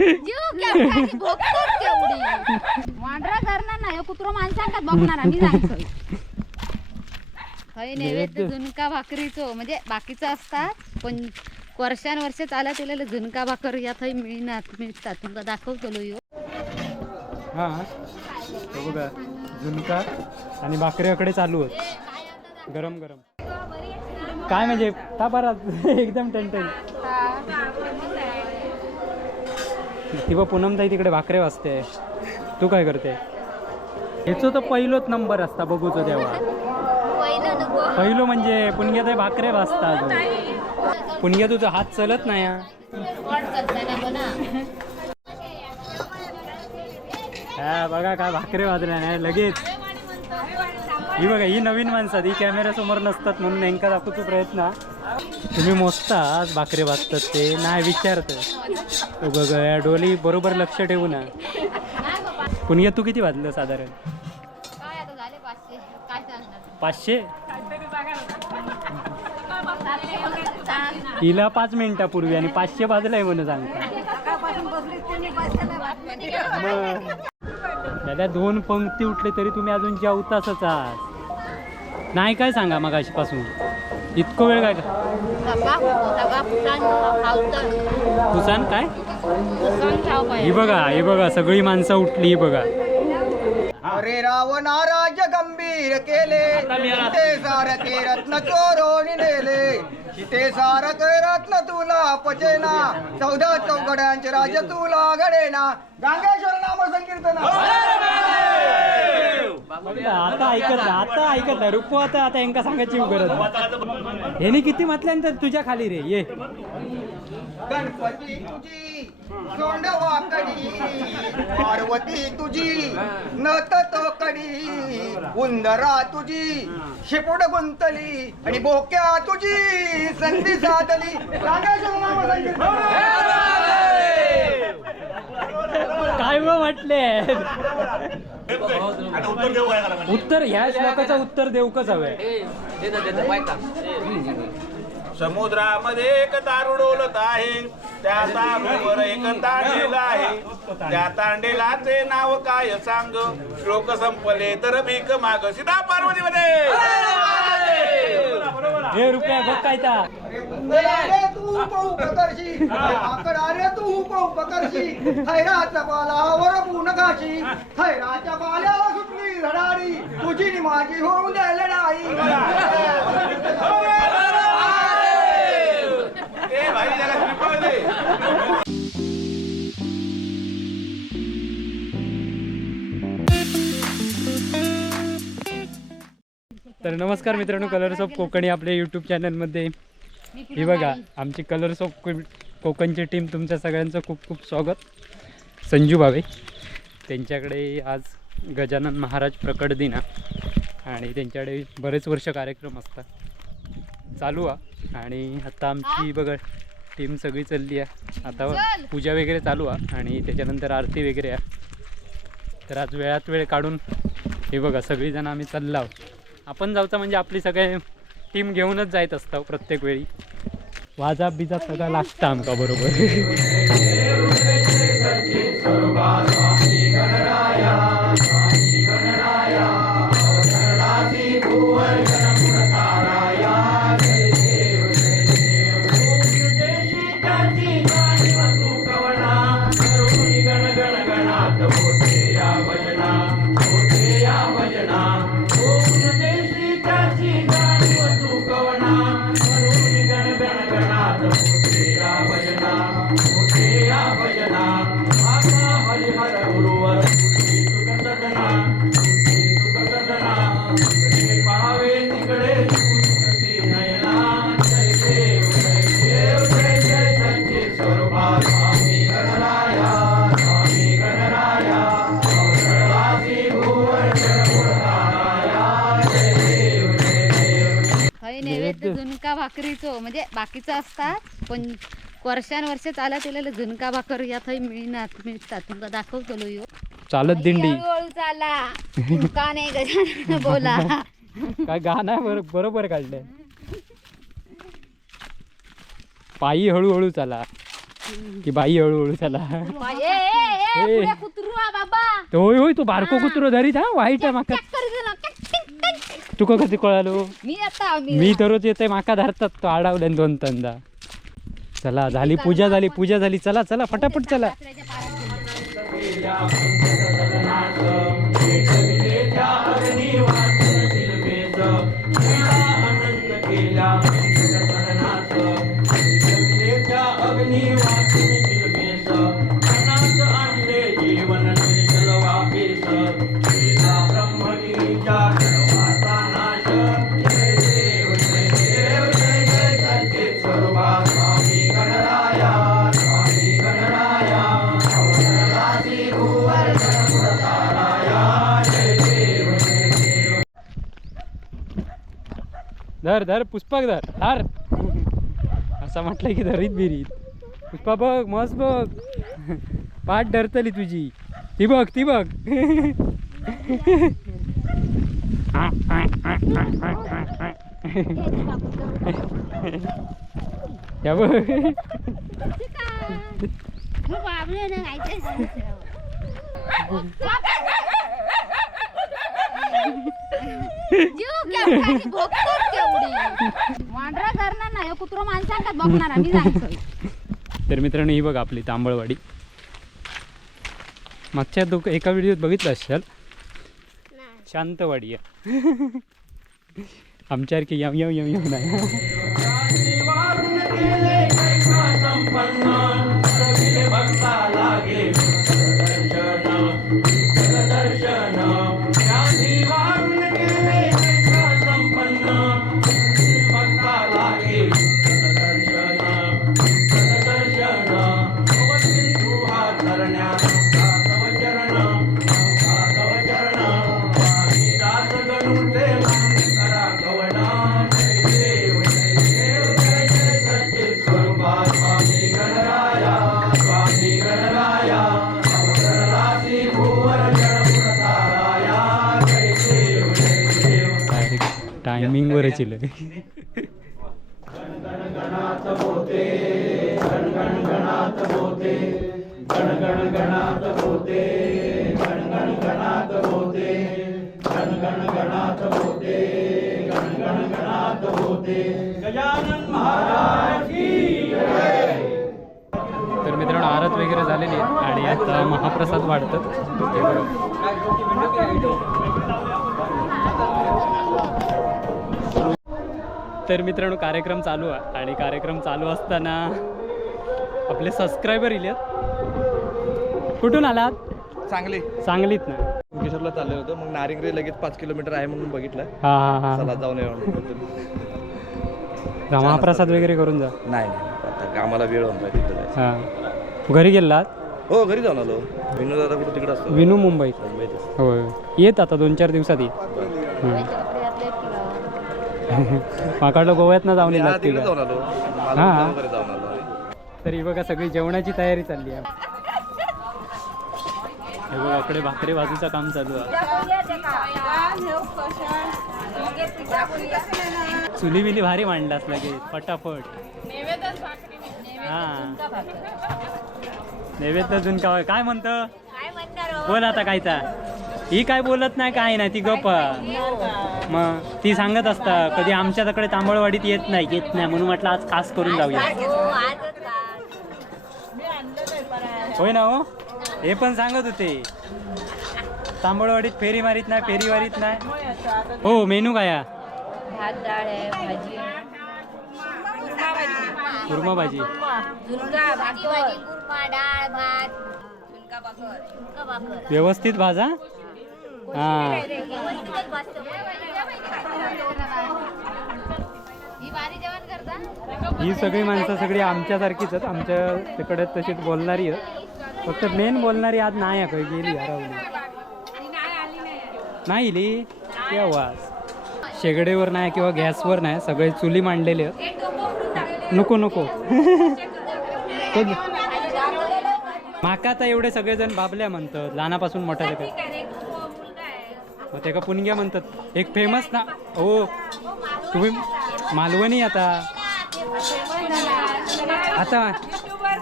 जीव केवढा केवढी वांढरा करणार नाही कुत्रो माणसांकाच बघणार मी जायचं हय नैवेद्य झुणका भाकरीचो म्हणजे बाकीचं असतात पण वर्षानुवर्ष चालत उरलेलं झुणका भाकर या थंय मिळणार मिळतात तुमका दाखवतलो यो हा बघा झुणका आणि भाकरीकडे चालू होत. गरम गरम काय म्हणजे? का बरात एकदम टनटन ती बघ पूनमताई तिकडे भाकरे वाजते. तू काय करते? ह्याचो तर पहिलोच नंबर असता बघूचो तेव्हा. पहिलो म्हणजे पुणग्यात भाकरे वाजता अजून. पुणग्या तुझा हात चलत नाही हा. हा बघा काय भाकरे वाजल्या नाही लगेच. ही बघा ही नवीन माणसात ही कॅमेरा समोर नसतात म्हणून नेमका दाखवतो प्रयत्न. तुम्ही मोजता आज भाकरे वाजतात ते? नाही विचारतं बघ या डोली बरोबर लक्ष ठेवू ना. पुण्या तू किती वाजलं साधारण? पाचशे? तिला पाच मिनिटापूर्वी आणि पाचशे वाजलाय म्हणून सांगता दादा दोन पंक्ती उठले तरी तुम्ही अजून जेवतासच आहात. नाही काय सांगा मग पासून इतकं वेळ काय तुसान काय? ही बघा ही बघा सगळी माणसं उठली ही बघा. अरे रावणा राज गंभीर केले. ते सारखे रत्न चोरोनी नेले. ते सारं रत्न तुला पचेना. चौदा चौकड्यांचे राज तुला घडेना. गांगेश्वर नाम संकीर्तना आता ऐकत आता ऐकत नाही आता आता यांका सांगायची गरज नाही. ह्याने किती म्हटल्यानंतर तुझ्या खाली रे ये. गणपती तुझी सोंड वाकडी पार्वती तुझी नत तो कडी उंदरा तुझी शेपूट गुंतली आणि बोक्या तुझी संधी साधली. काय मग म्हटले? उत्तर ह्या श्लोकाचं उत्तर देऊ कच हवंय समुद्रामध्ये एक दारू डोलत आहे. त्या दारूवर एक तांडेल आहे. त्या तांडेलाचे नाव काय सांग? श्लोक संपले तर भीक माग. सीता पार्वती हे रुपया बघ काय ता. आकडा बालावर बाल्याला सुटली धडाडी तुझी माझी होऊन दे लढाई. तर नमस्कार मित्रांनो कलर्स ऑफ कोकणी आपल्या यूट्यूब चॅनलमध्ये हे बघा आमची कलर्स ऑफ कोकणची टीम तुमच्या सगळ्यांचं खूप खूप स्वागत. संजू भावे त्यांच्याकडे आज गजानन महाराज प्रकट दिना आणि त्यांच्याकडे बरेच वर्ष कार्यक्रम असतात. चालू आहे. आणि आता आमची बघा टीम सगळी चालली आहे. आता पूजा वगैरे चालू आहे. आणि त्याच्यानंतर आरती वगैरे आहे. तर आज वेळात वेळ काढून हे बघा सगळीजण आम्ही चाललो आहोत. आपण जाऊचा म्हणजे आपली सगळे टीम घेऊनच जायत असतो प्रत्येक वेळी. वाजा बिजा सगळा लागता आमका बरोबर. भाकरीचो म्हणजे बाकीचं असतात पण वर्षान वर्ष चालत उरलेलं झुणका भाकर या थंय मिळणार मिळतात. तुमका दाखवतलो यो. चालत दिंडी. हळूहळू चाला. का नाही गजानन बोला. काय गाणं बरोबर काढलंय. पायी हळूहळू चला. की बाई हळूहळू चला. ए, ए, ए, ए. पुढे कुत्रू हा बाबा. तो होय होय तो बारको कुत्रो धरीत हा वाईट आहे माका चेक करू दे ना. Check, check, check. तुका कधी कळालो मी आता मी मी दररोज येते माका धरतात तो अडवल्यान दोन तंदा. चला झाली पूजा झाली पूजा झाली. चला चला फटाफट चला. धर धर पुष्पक धर धर. असं म्हटलं की धरीत बिरीत. पुष्पा बघ मस्त बघ. पाठ धरतली तुझी. ती बघ ती बघ. या बघ. जीव केवढा आणि भोगतोच केवढी. वांढरा करणार नाही हो कुत्रो माणसांकाच बघणार आम्ही जायचो. तर मित्रांनो ही बघ आपली तांबळवाडी. मागच्या दो एका व्हिडिओत बघितलं असाल? शांतवाडी आहे. आमच्यासारखी यम यम यम यम नाही. टायमिंगवर चिल तर मित्रांनो आरत वगैरे झालेली आहे आणि आता महाप्रसाद वाढतात. तर मित्रांनो कार्यक्रम चालू आहे. आणि कार्यक्रम चालू असताना आपले सबस्क्रायबर इले. कुठून आलात? चांगली सांगलीत ना. किशोरला चाललं होतं. मग नारिंगरे लगेच पाच किलोमीटर आहे म्हणून बघितलं. हा हा हा. चला जाऊन येऊ महाप्रसाद वगैरे करून जा. नाही नाही. आता आम्हाला वेळ होता तिकडे जायचं. हां. घरी गेलात? हो घरी जाऊन आलो. विनोद दादा कुठं तिकडे असतो? विनू मुंबईत. मुंबईत होय येत आता दोन चार दिवसात येत. माकडलं गोव्यात ना जाऊन आलो. हा. तरी बघा सगळी जेवणाची तयारी चालली आहे. हे बघा इकडे भाकरी भाजूचं काम चालू आहे. चुली बिली भारी मांडलास लगेच फटाफट हा. नैवेद्य अजून काय काय म्हणतं बोल आता कायचा ही काय बोलत नाही काय नाही ती गप मग ती सांगत असता कधी आमच्याकडे तांबळवाडीत येत नाही येत नाही म्हणून म्हटलं आज खास करून जाऊया. होय ना हो? हे पण सांगत होते. तांबळवाडीत फेरी मारीत नाही फेरी मारीत नाही. हो मेनू काय? भात डाळ आहे भाजी. कुर्मा भाजी. व्यवस्थित भाजा. हा ही सगळी माणसं सगळी आमच्यासारखीच आहेत. आमच्या तिकडे तशीच बोलणारी आहेत. फक्त मेन बोलणारी आज नाही आहे काही गेली हरवली नाही इली केव्हा शेगडीवर नाही किंवा गॅसवर नाही सगळे चुली मांडलेले आहेत. नको नको. माका आता एवढे सगळेजण बाबल्या म्हणतात लहानापासून मोठ्या मग ते का पुणग्या म्हणतात. एक फेमस ना. हो. तुम्ही मालवणी आता. आता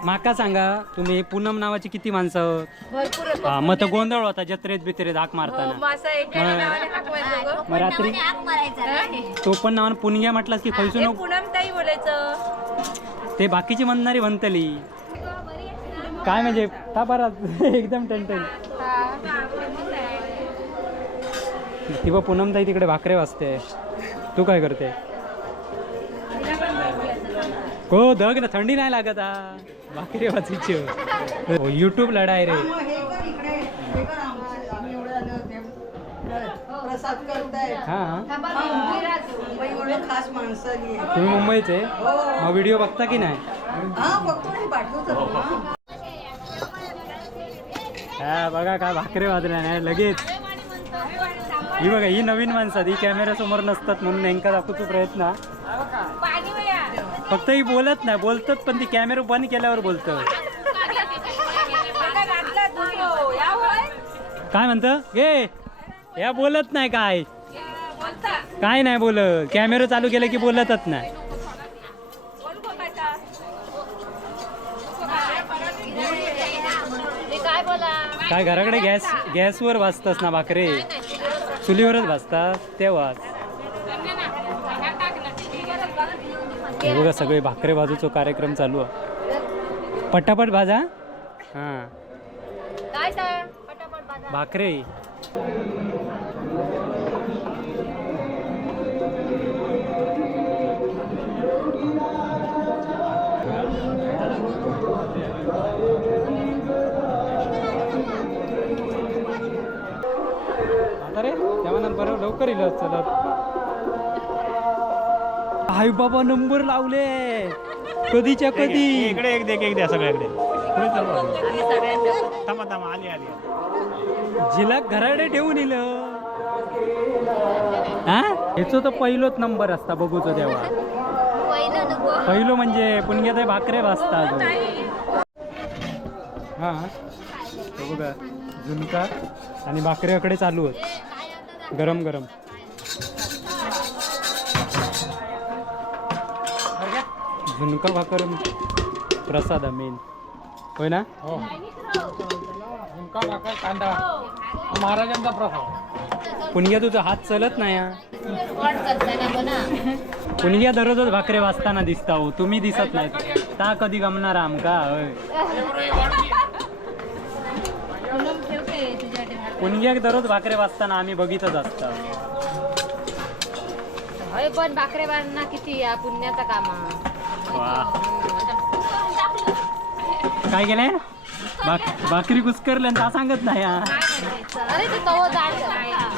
माका सांगा तुम्ही पूनम नावाची किती माणसं? आहोत? हा मग तर गोंधळ होता जत्रेत बित्रेत हाक मारताना. मग- मग रात्री? तो पण नावानं पुणग्या म्हटलास की खैसू नको? पूनम ताई बोलायचं. ते बाकीची म्हणणारी म्हणतली काय म्हणजे का बराच एकदम टनटन. ती बा पूनम ताई तिकडे भाकरे वाजते. तू काय करते? हो दग ना थंडी नाही लागत हा. भाकरे वाचायची हो युट्यूब लढाय रे. हा हा आली आहे. तुम्ही मुंबईचे? मग व्हिडिओ बघता की नाही? हा. हा बघा काय भाकरे वाजल्या नाही लगेच. ही बघा ही नवीन माणसात ही कॅमेरा समोर नसतात म्हणून नेमका दाखवतो प्रयत्न. फक्त ही बोलत नाही बोलतात पण ती कॅमेरा बंद केल्यावर बोलत. काय म्हणतं? गे या बोलत नाही काय? काय नाही बोल कॅमेरा चालू केलं की बोलतच नाही. काय घराकडे गॅस गॅसवर वाचतस ना भाकरे? चुलीवरच भाजतात तेव्हाच. हे बघा सगळे भाकरे भाजूचा कार्यक्रम चालू आहे. पटापट भाजा. हां. काय भाकरे. लवकर येईल चलत आई बाबा नंबर लावले. कधीच्या कधी? इकडे एक देख एक द्या सगळ्याकडे. चल. थांबा थांबा आली आली जिला घराडे ठेवून हा याचो तर पहिलोच नंबर असता बघूचो तेव्हा पहिलो म्हणजे पुणग्यात भाकरे वाजता हा. तो बघा झुणका आणि भाकऱ्याकडे चालू आहेत गरम गरम. झुणका भाकर प्रसाद मेन होय ना? महाराजांचा प्रसाद. पुणग्या तुझा हात चलत नाही हा. पुणग्या दररोजच भाकरे वाचताना दिसता हो. तुम्ही दिसत नाही ता कधी गमणार आमका होय. पुणग्याक दररोज भाकरे वाचताना आम्ही बघितच असता. होय पण भाकरे बांधणं किती या पुण्याचा कामा. वा. काय केलंय? भाक भाकरी कुसकरल्या ता सांगत नाही हा. अरे ते तव जाड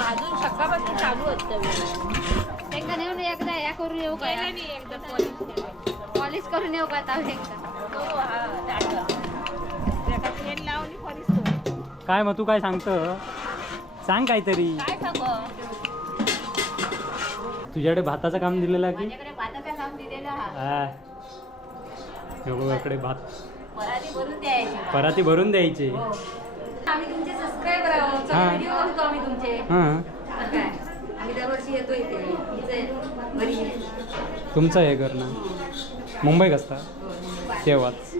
अजून सकाळपासून चालू असतं त्यांना नेऊन एकदा या करून येऊ का? पॉलिश करून येऊ का आता? एकदा काय मग तू काय सांगतं? सांग काहीतरी. काय सांगू? तुझ्याकडे भाताचं काम दिलेलं आहे की? माझ्याकडे भाताचा काम दिलेला हा हा. हे बघ, इकडे भात. पराठी भरून द्यायची. पराती भरून द्यायचे. आम्ही तुमचे सबस्क्रायबर आहोत. हा. व्हिडिओ बघतो आम्ही तुमचे. हां. तर काय? आम्ही दरवर्षी येतो इथे. इथे घरी. तुमचं हे घर ना? मुंबई कसता तेव्हाच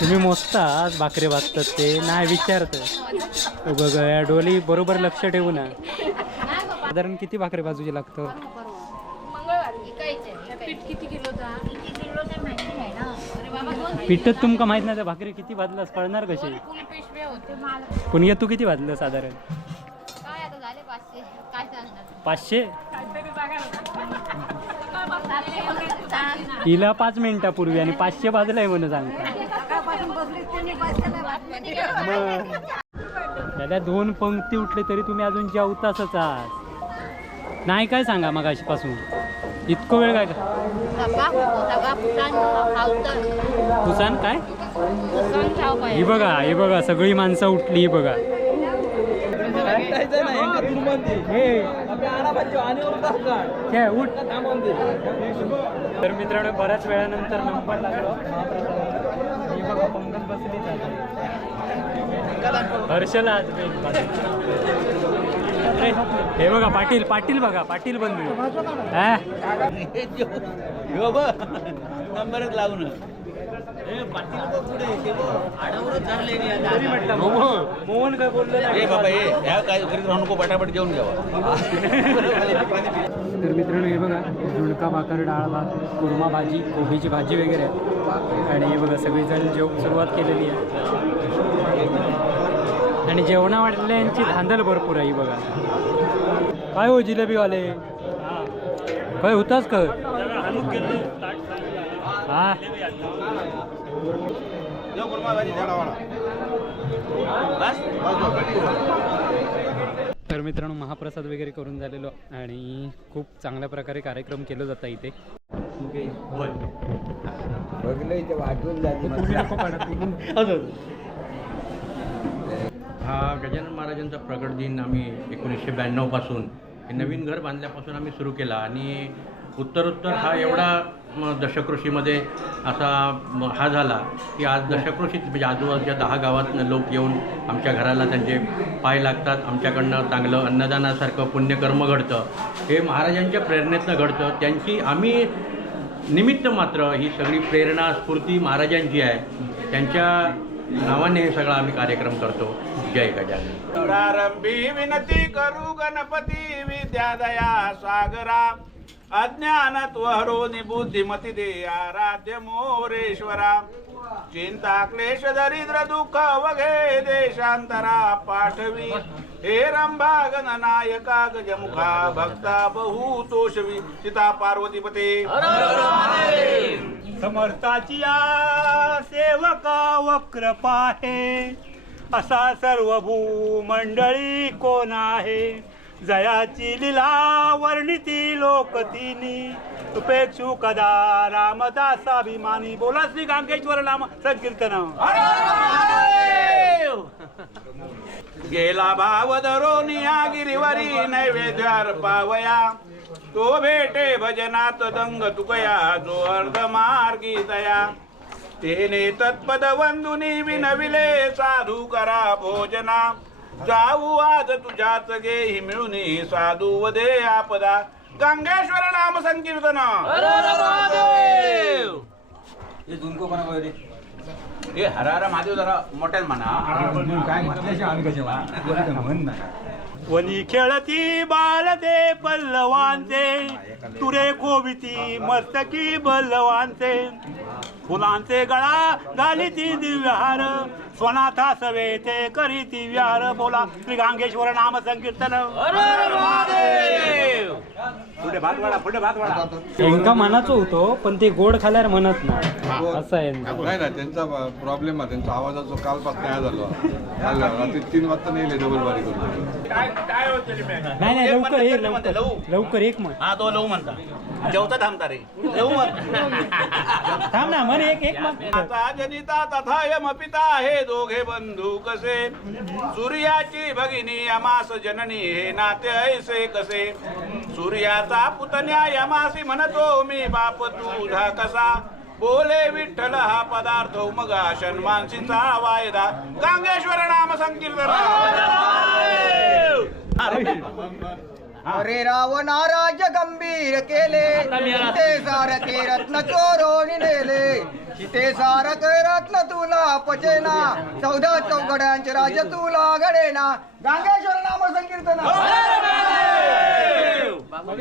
तुम्ही मोजताच भाकरे वाजतात ते. नाही विचारतं बघ या डोली बरोबर लक्ष ठेवू ना. साधारण किती भाकरे बाजूचे लागतं? पिठच तुमका माहीत नाही भाकरी किती भाजलास कळणार कशी? पुण्या तू किती भाजलं साधारण? पाचशे? तिला पाच मिनिटापूर्वी आणि पाचशे भाजलाय म्हणून सांगता. त्याला दोन पंक्ती उठले तरी तुम्ही अजून जेवतासच आहात. नाही काय सांगा मग पासून इतकं वेळ काय तुसान काय? ही बघा ही बघा सगळी माणसं उठली ही बघा. हे उठ. तर मित्रांनो बऱ्याच वेळानंतर नंबर लागलो. हे बघा पंकज. हर्षला आज हे बघा पाटील पाटील बघा पाटील बंधू. हा? नंबरच लागून मोहन काय बोललो बाबा ह्या काय घरी राहू नको पटापट जेवून घ्यावा हे बघा झुणका भाकर डाळ भात कुर्मा भाजी कोबीची भाजी वगैरे. आहे आणि हे बघा सगळीजण जेव सुरुवात केलेली आहे. आणि जेवणावाल्यांची धांदल भरपूर आहे बघा. काय हो जिलेबीवाले? काय होताच का? हा? मित्रांनो महाप्रसाद वगैरे करून झालेलो आणि खूप चांगल्या प्रकारे कार्यक्रम केला जाता इथे. हा गजानन महाराजांचा प्रकट दिन आम्ही एकोणीसशे ब्याण्णवपासून हे नवीन घर बांधल्यापासून आम्ही सुरू केला आणि उत्तरोत्तर हा एवढा दशकृषीमध्ये असा हा झाला की आज दशकृषीत म्हणजे आजूबाजूच्या दहा गावातनं लोक येऊन आमच्या घराला त्यांचे पाय लागतात आमच्याकडनं चांगलं अन्नदानासारखं पुण्यकर्म घडतं. हे महाराजांच्या प्रेरणेतनं घडतं. त्यांची आम्ही निमित्त मात्र ही सगळी प्रेरणा स्फूर्ती महाराजांची आहे. त्यांच्या नावाने हे सगळं आम्ही कार्यक्रम करतो. जय गजानन. प्रारंभी विनती करू गणपती विद्यादया सागरा. अज्ञानत्व हरो निबुद्धिमती दे आराध्य मोरेश्वरा. चिंता क्लेश दरिद्र दुःख वगे देशांतरा पाठवी हे रंभाग नायका गजमुखा भक्ता बहु तोषवी सीता पार्वतीपते। समर्थाची सेवका वक्र पाहे असा सर्व भूमंडळी कोण आहे? जयाची लीला वर्णिती लोकतीनी। उपेक्षु कदा रामदासाभिमानी. बोला श्री गांगेश्वर नाम संकीर्तन. गेला भाव धरोनिया गिरीवरी नैवेद्यार पावया. तो भेटे भजनात दंग तुकया जो अर्ध मार्गी दया. तेने तत्पद वंदुनी विनविले साधू करा भोजना. जाऊ आज तुझ्याच गेही मिळूनी साधू वदे आपदा. गंगेश्वर नाम संकीर्तन. हे हरारा महादेव जरा मोठ्यान म्हणा. काय म्हटल्याशिवाय आम्ही कसे म्हण ना. वनी खेळती बालते पल्लवांते तुरे गोविती मस्तकी बल्लवांते फुलांचे गळा घाली ती दिव्यहार. स्वनाथा सवे ते करी ती विहार. बोला श्री गांगेश्वर नाम संकीर्तन. पुढे भात वाढा पुढे भात वाढा. एंका मनाचं होतो पण ते गोड खाल्यावर म्हणत नाही. असं आहे नाही ना त्यांचा प्रॉब्लेम आहे त्यांचा आवाजाचा कालपास नाही झालो. काल रात्री तीन वाजता नाही डबल बारी करून नाही नाही लवकर ये लवकर. लवकर एक म्हण. हा तो लव म्हणता. जेवता थांबता रे. लव म्हण. थांब ना म्हण एक एक. माता जनिता तथा यम पिता हे दोघे बंधू कसे? सूर्याची भगिनी यमास जननी हे नाते ऐसे कसे? सूर्याचा पुतण्या यमासी म्हणतो मी बाप तुझा कसा? बोले विठ्ठल हा पदार्थ उमगा शन्मानसीचा वायदा. गांगेश्वर नाम संकीर्तन. अरे रावणा राज्य गंभीर केले ते सारखे रत्न चोरोनी नेले ते सारक रत्न तुला पचेना चौदा चौघड्यांचे राज तुला घडेना गांगेश्वर नाम संकीर्तन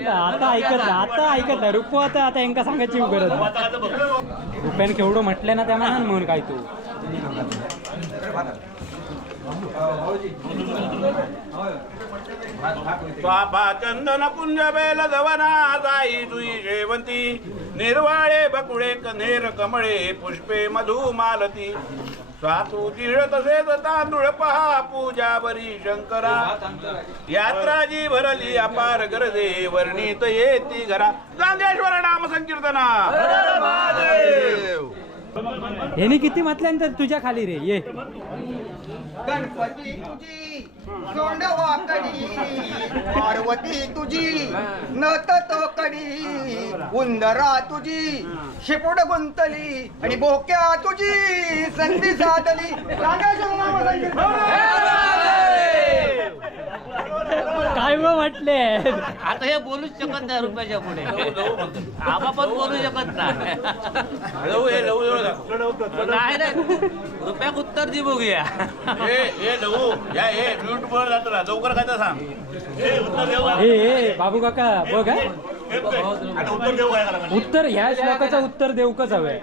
आता ऐकत आता ऐकत रुपू आता आता यांका सांगायची गरज. रुपयाने केवढं म्हटलं ना त्या म्हणून म्हणून काय तू स्वापा चंदन कुंज बेल धवना जाई जुई शेवंती निर्वाळे बकुळे कन्हेर कमळे पुष्पे मधु मालती. स्वातू तिळ तसेच तांदूळ पहा पूजा बरी शंकरा. यात्रा जी भरली अपार गरजे वर्णित येती घरा. गांगेश्वर नाम संकीर्तना. ह्याने किती म्हटल्यानंतर तुझ्या खाली रे? ये. गणपती तुझी सोंडवाकडी पार्वती तुझी नत तोकडी उंदरा तुझी शिपुड गुंतली आणि बोक्या तुझी संधी साधली. सांगा मग म्हटले. आता हे बोलूच शकत नाही रुपयाच्या पुढे. आबा पण बोलू शकत नाही. लवू हे लवू जवळ दाखव. नाही नाही. रुपयाक उत्तर दे बघूया. हे हे लवू या हे म्यूट वर जातो ना लवकर काय तर सांग. हे उत्तर देऊ का? ए ए बाबू काका बघ. हा. आता उत्तर देऊ काय करा उत्तर ह्या श्लोकाचं उत्तर देऊकच हवंय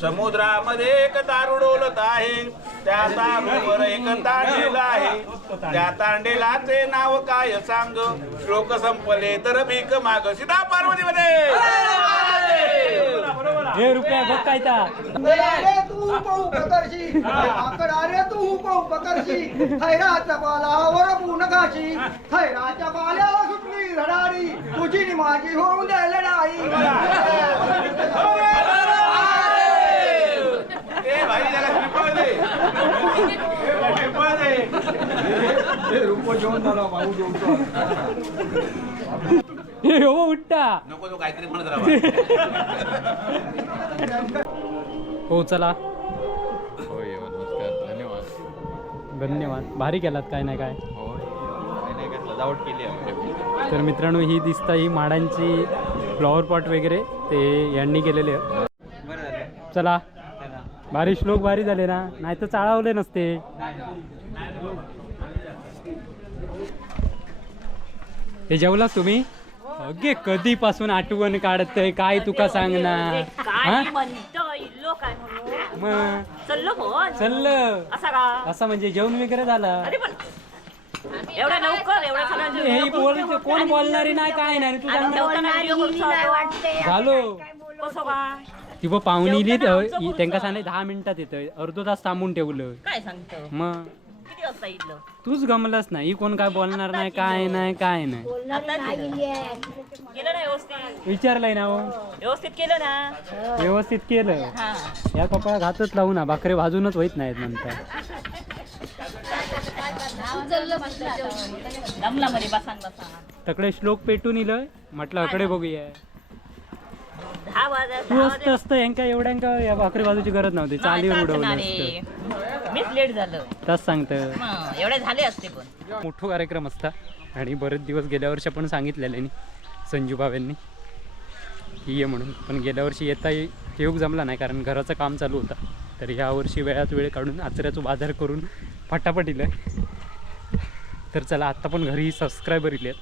समुद्रामध्ये एक दारू डोलत आहे. त्या दारूवर एक तांडेल आहे. त्या तांडेलाचे नाव काय सांग? श्लोक संपले तर भीक माग. सीता पार्वती हे रुपया बघ काय ता पाहू आकडा पाहू थैराच्या बालावर थैराच्या बाल्यावर सुटली तुझी नि माझी होऊन दे लढाई ए भाई त्याला श्रीफळ दे ए, श्रीफळ दे रूप जेवण झाला भाऊ जेवतो हे हो उठता नको तो काहीतरी म्हणत हो चला. होय नमस्कार. धन्यवाद. धन्यवाद. भारी केलात काय नाही काय? सजावट केली आहे तर मित्रांनो ही दिसता ही माडांची फ्लॉवर पॉट वगैरे ते यांनी केलेले आहे. चला. भारी श्लोक भारी झाले ना. नाही तर चाळवले नसते. हे जेवलास तुम्ही? अगे कधीपासून आठवण काढतय? काय तुका हा? काय म्हणून मग चल असा का? असं म्हणजे जेवण वगैरे झालं? अरे पण एवढ्या लवकर एवढ्या सगळ्यांचे हे बोल कोण बोलणारी नाही काय नाही तू सांग जेवताना चालू. झालो. कसं ती बघ पाहुणी इली त्यांका सांगे दहा मिनिटात येतोय अर्धो तास थांबून ठेवलं. काय सांगतो? मग? किती वाजता इथलं? तूच गमलच नाही ही कोण काय बोलणार नाही काय नाही काय नाही. आता केलं ना व्यवस्थित? विचारलंय ना हो. व्यवस्थित केलं ना? व्यवस्थित केलं. हा. या कपडा घातच लावू ना भाकरे भाजूनच होत नाहीत नंतर दमला मध्ये बसान बसा. तकडे श्लोक पेटून इलंय म्हटलं अकडे बघूया. दहा वाजता तू असतं असतं यांका एवढ्यांका या भाकरी भाजूची गरज नव्हती. चालीवर उडवलं असतं. मीच लेट झालं. तस सांगतं एवढे झाले असते पण. मोठा कार्यक्रम असता. आणि बरेच दिवस गेल्या वर्षी आपण सांगितलेले संजू भावेंनी. की ये म्हणून. पण गेल्या वर्षी येता ये- योग जमला नाही कारण घराचं काम चालू होता. तर ह्या वर्षी वेळात वेळ काढून आचऱ्याचा बाजार करून फटाफट इलं तर चला आत्ता पण घरी सबस्क्रायबर इले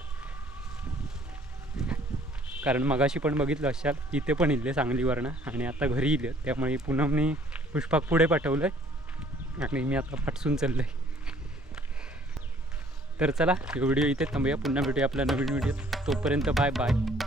कारण मगाशी पण बघितलं असाल इथे पण इले सांगलीवरनं आणि आता घरी इले त्यामुळे पूनमनी पुष्पाक पुढे पाठवलं आणि मी आता पाठसून चाललं आहे तर चला व्हिडिओ इथे थांबूया. पुन्हा भेटूया आपल्या नवीन व्हिडिओ तोपर्यंत बाय बाय.